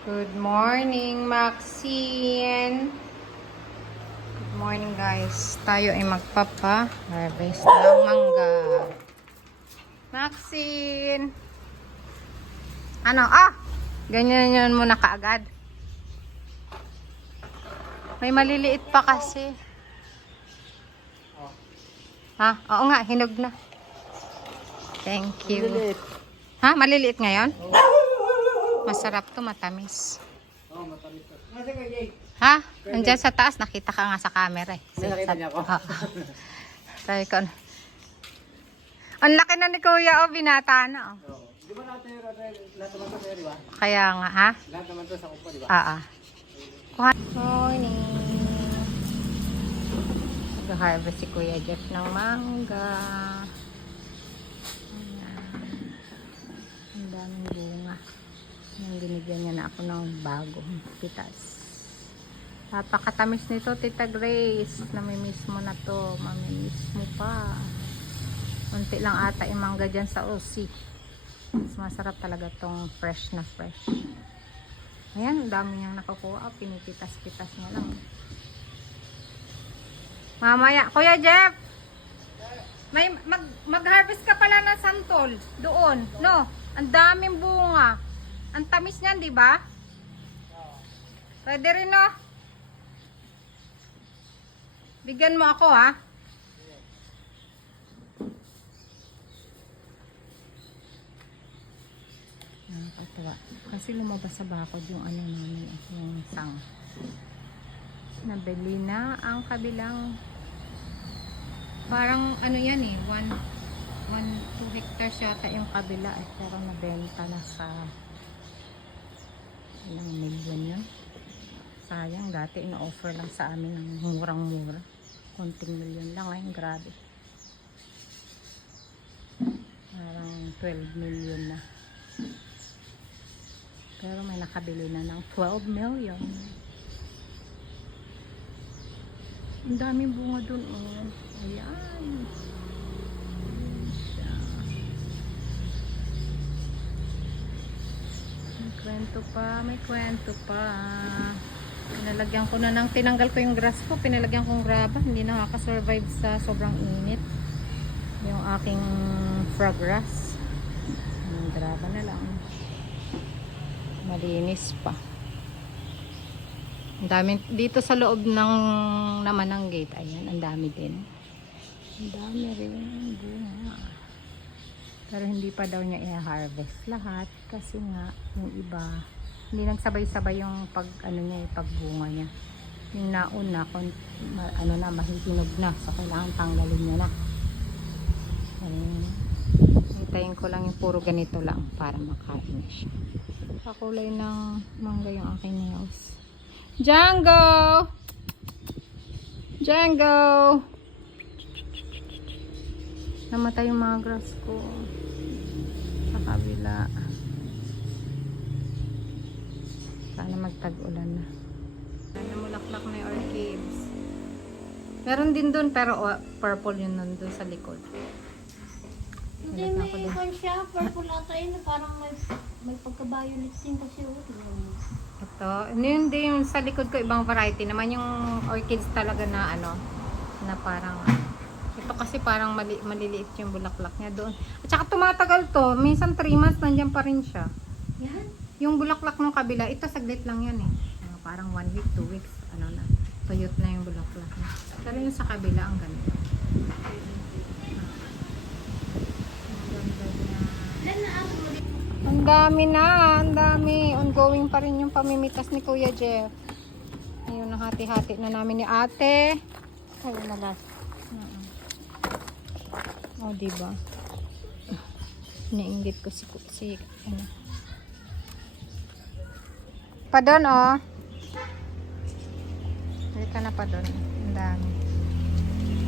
Good morning, Maxine. Good morning, guys. Tayo ay magpapa-harvest ng mangga. Maxine! Ano? Ganyan yun muna kaagad. May maliliit pa kasi. Ha? Oo nga, hinog na. Thank you. Maliliit. Ha? Maliliit ngayon? Masarap to, matamis. Oo, matamis. Nasa ka, Jay? Ha? Andiyan sa taas, nakita ka nga sa camera eh. Nakita niya ako. Sabi ko, ang laki na ni Kuya, binata na. Oo. Di ba lahat naman to sa'yo, di ba? Kaya nga, ha? Lahat naman to sa kupa, di ba? Morning. Nag-harvest si Kuya Jeff ng mangga. Ayan. Ang daming bunga. Nang binigyan niya na ako ng bagong pitas. Napakatamis nito, Tita Grace. Namimiss mo na to. Mamimiss mo pa. Unti lang ata yung mangga dyan sa OC. Mas masarap talaga tong fresh na fresh. Ayan, ang dami niyang nakukuha. Pinipitas-pitas niya lang. Mamaya, Kuya Jeff! May mag-harvest ka pala ng santol. Doon, no? Ang daming bunga. Ang tamis niyan, di ba? Pwede rin, no? Bigyan mo ako, ha? Nakakatawa. Kasi lumabas sa bakod yung ano namin, yung sang. Nabili na ang kabilang. Parang ano yan eh, 2 hectares yata yung kabila eh. Pero nabenta na sa ilang milyon yun. Sayang, dati ina-offer lang sa amin ng murang-mura. Konting milyon lang ngayon, grabe. Parang 12 million na. Pero may nakabili na ng 12 million. Ang daming bunga dun, oh. Ayan. Ayan siya. May kwento pa, may kwento pa. Pinalagyan ko na tinanggal ko yung grass ko, pinalagyan kong graba. Hindi nakaka-survive sa sobrang init. Yung aking frog grass. Yung graba na lang. Malinis pa. Ang dami dito sa loob ng naman ng gate. Ayan, ang dami din. Ang dami rin bunga. Pero hindi pa daw niya i-harvest lahat kasi nga yung iba hindi nagsabay-sabay yung pagbunga niya. Yung nauna mahihinog na, so kailangan tanggalin niya na. Ayan. Hintayin ko lang yung puro ganito lang para makain na siya. Kakulay ng mangga yung aking nails. Django! Django! Namatay yung mga grass ko. Sa kabila. Sana magtag-ulan na. Namulaklak na yung orchids. Meron din dun pero purple yun nun dun sa likod. Hindi, may ikon siya. Purple ata yun. Parang may pagka-violet din kasi. Ito. Yun din yung sa likod ko ibang variety. Naman yung orchids talaga na na parang ito kasi parang maliliit yung bulaklak niya doon. At saka tumatagal to. Minsan 3 months nandiyan pa rin siya. Yan. Yung bulaklak ng kabila, ito saglit lang yan eh. Parang 1 week, 2 weeks. Tuyot na yung bulaklak niya. Pero yung sa kabila ang ganito. Ang dami na, ang dami. Ongoing pa rin yung pamimitas ni Kuya Jeff. Ayun, nahati-hati na namin ni ate. Ayun na last. O, diba? Iniinggit ko si ano. Pa doon, oh. Halika na pa doon. Ang dami.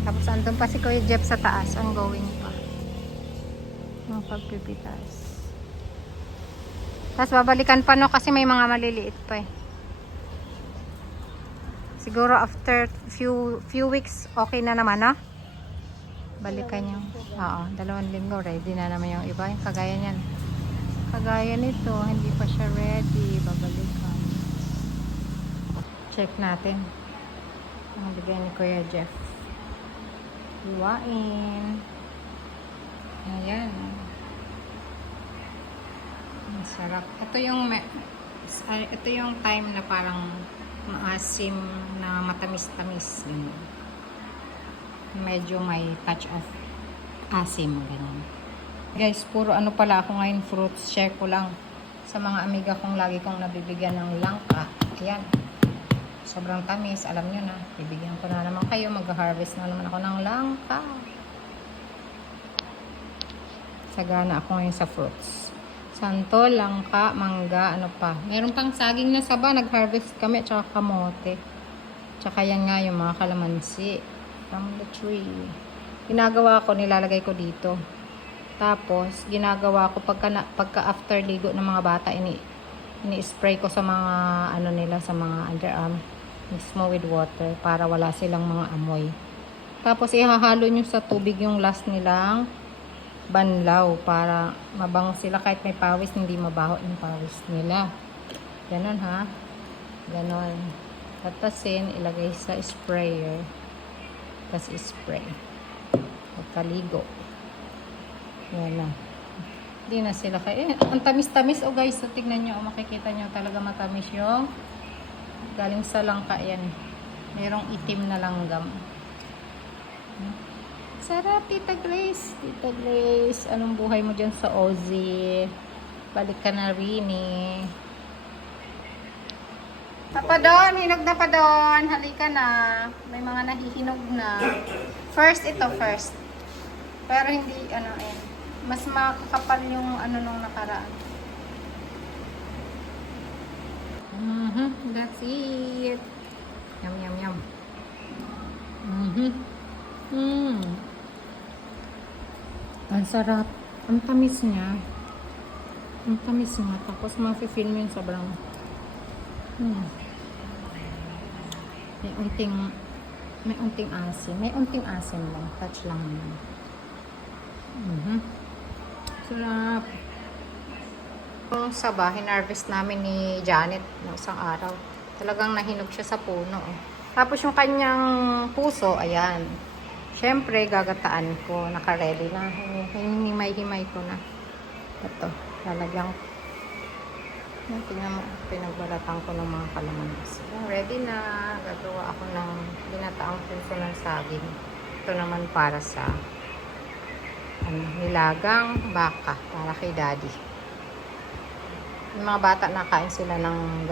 Tapos andun pa si Kuya Jeff sa taas. Ongoing pa. Yung pagpipitas. Tapos babalikan pa no kasi may mga maliliit pa eh. Siguro after few weeks okay na naman na. Balikan yung 2 linggo ready na naman yung iba. Yung kagaya niyan. Kagaya nito hindi pa siya ready. Babalikan. Check natin. Ang bigay ni Kuya Jeff. Hiwain. Ayan. Ang sarap. Ito yung time na parang maasim na matamis-tamis. Ganun. Medyo may touch of asim. Ganun. Guys, puro ano pala ako ngayon, fruits. Share ko lang sa mga amiga kong lagi kong nabibigyan ng langka. Ayan. Sobrang tamis. Alam nyo na. Bibigyan ko na naman kayo. Mag-harvest na naman ako ng langka. Sagana ako ngayon sa fruits. Santo, langka, mangga, ano pa. Meron pang saging na saba. Nag-harvest kami. Tsaka kamote. Tsaka yan nga yung mga kalamansi. From the tree. Ginagawa ko, nilalagay ko dito. Tapos, ginagawa ko pagka after ligo ng mga bata, ini-spray ko sa mga ano nila, sa mga underarm. Mismo with water para wala silang mga amoy. Tapos, ihahalo nyo sa tubig yung last nilang banlaw para mabango sila kahit may pawis, hindi mabaho yung pawis nila. Ganon ha. Ganon. Tatasin, ilagay sa sprayer. Tapos spray. Pagkaligo. Yan na. Hindi na sila kaya. Ang tamis-tamis. Oh guys, so tignan nyo. Makikita nyo talaga matamis yung galing sa langka yan. Merong itim na langgam. Sarap, Tita Grace. Tita Grace, anong buhay mo dyan sa Ozzy? Balik ka na rin eh. Papadon, hinog na padon. Halika na. May mga nahihinog na. First, ito first. Pero hindi, ano, ayan. Mas makakapal yung ano nung nakaraan. That's it. Yum, yum, yum. Ang sarap. Ang tamis niya. Ang tamis niya. Tapos mafe-feel mo yung sobrang may unting asim. May unting asim lang. Touch lang naman. Sarap. Yung saba, hinarvest namin ni Janet ng isang araw. Talagang nahinog siya sa puno. Oh. Tapos yung kanyang puso, ayan. Siyempre, gagataan ko. Naka-ready na. Hinimay-himay ko na. Ito, lalagyan ko. Tingnan mo, pinagbalatan ko ng mga kalamansi. Ready na. Gagawa ako ng binataang puso ng saging. Ito naman para sa nilagang baka para kay daddy. Yung mga bata nakain sila ng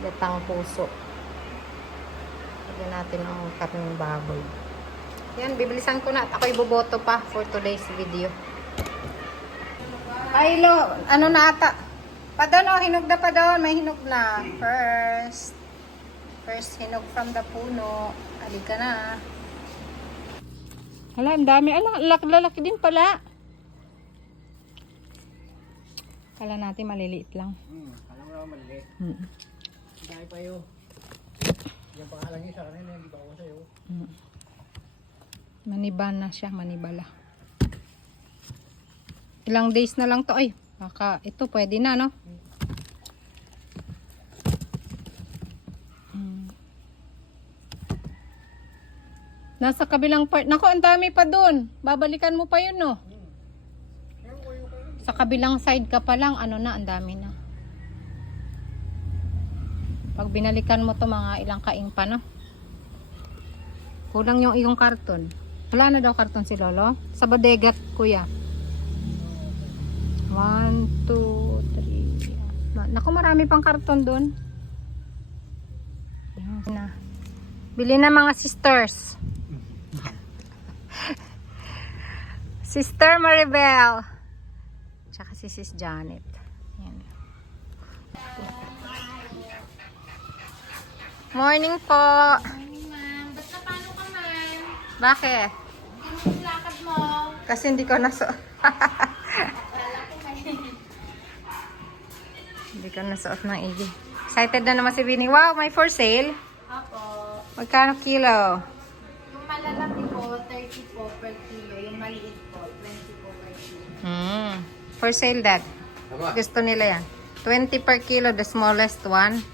gatang puso. Lagyan natin ang karning baboy. Yan, bibilisan ko na at ako iboboto pa for today's video. Ay lo, ano na ata? Padon o, hinog na padon. May hinog na. First hinog from the puno. Halika na. Hala, ang dami. Ala, lalaki din pala. Kala natin maliliit lang. Alam mo naman maliliit. Dahil pa yun. Yung pangalan niya sa kanila, hindi ba ako sa'yo? Maniban na siya, manibala. Ilang days na lang to. Ay, baka ito pwede na, no? Nasa kabilang part. Nako, ang dami pa dun. Babalikan mo pa yun, no? Sa kabilang side ka pa lang, ano na, ang dami na. Pag binalikan mo to, mga ilang kaing pa, no? Kulang yung iyong karton. Wala na daw karton si Lolo. Sa bodegat, kuya. 1, 2, 3. Naku, marami pang karton dun. Na. Bili na mga sisters. Sister Maribel. Tsaka si Sis Janet. Yan. Morning po. Morning, ma'am. Ba't napano ka, ma'am? Bakit? Ano yung lakad mo? Kasi hindi ko nasuot. Wala ko kayo. Hindi ko nasuot ng igi. Excited na naman si Vinny. Wow, may for sale. Apo. Magkano kilo? Yung malalaki po, 30 po per kilo. Yung maliit po, 20 po per kilo. For sale that. Gusto nila yan. 20 per kilo, the smallest one.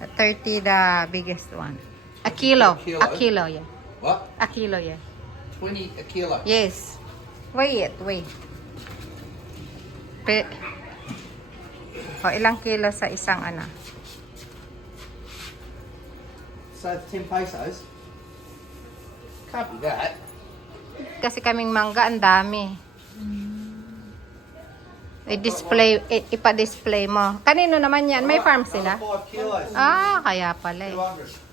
30 the biggest one. A kilo. Kilo? A kilo, yeah. What? A kilo, yeah. 20 a kilo. Yes. Wait. Ilang kilo sa isang ano? So 10 pesos. Can't be that. Kasi kaming mangga, ang dami. Ipa-display mo. Kanino naman yan? May farm sila? 5 kilos. Ah, kaya pala eh. 200.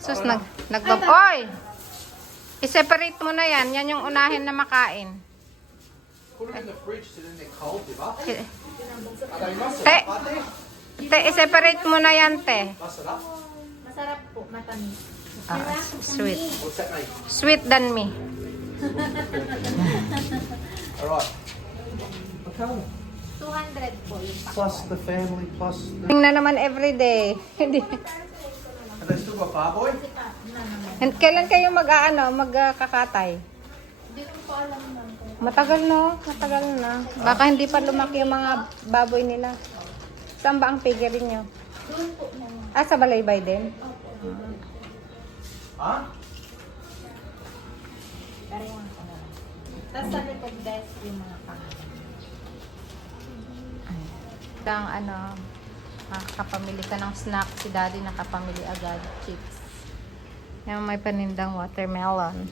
Sus, Oy! I-separate mo na yan. Yan yung unahin na makain. Put them in the fridge so then they're cold, diba? Te, Are they rusted up, aren't they? i-separate mo na yan, te. Rusted up? Masarap po, matamis. Ah, sweet. What's that mean? Sweet than me. Alright. Okay. 200 po yung Plus the family, plus the... Tingnan naman everyday. Hindi. Have they still got barboy? Kailan kayo magkakatay? Hindi ko po alam naman. Matagal no? Matagal na. Baka hindi pa lumaki yung mga baboy nila. Saan ba ang pigerin nyo? Doon po naman. Ah, sa Balaybay din? Huh? Karewang ko na. Tapos sa likod desk yung mga pangalan. Ang kapamili ka ng snack, si daddy nakapamili agad, chips. Yan, may panindang watermelon.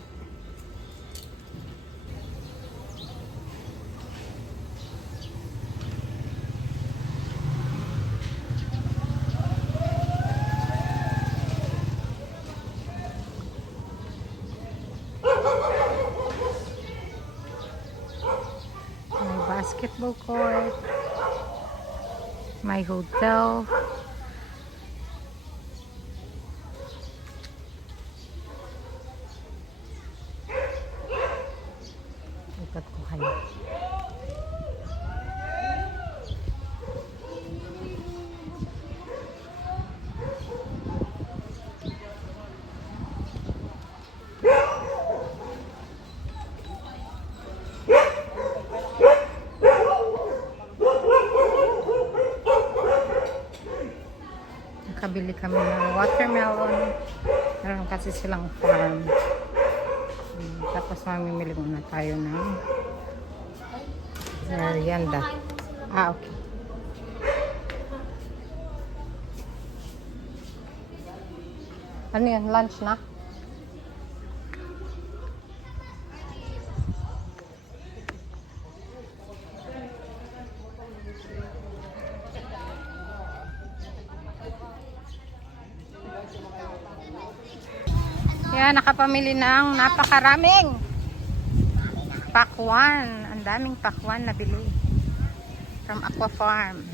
May basketball court. May hotel. Ikot ko kayo. Nakabili kami ng watermelon. Meron kasi silang farm. Tapos mamimili muna tayo ng merienda. Ah, okay. Ano yan? Lunch na? Yan, nakapamili ng napakaraming pakwan. Ang daming pakwan na bili. From Aqua Farm.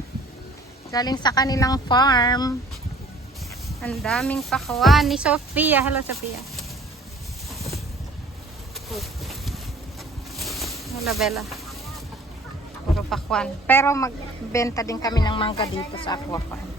Galing sa kanilang farm. Ang daming pakwan ni Sophia. Hello, Sophia. Hello, Bella. Puro pakwan. Pero magbenta din kami ng mangga dito sa Aqua Farm.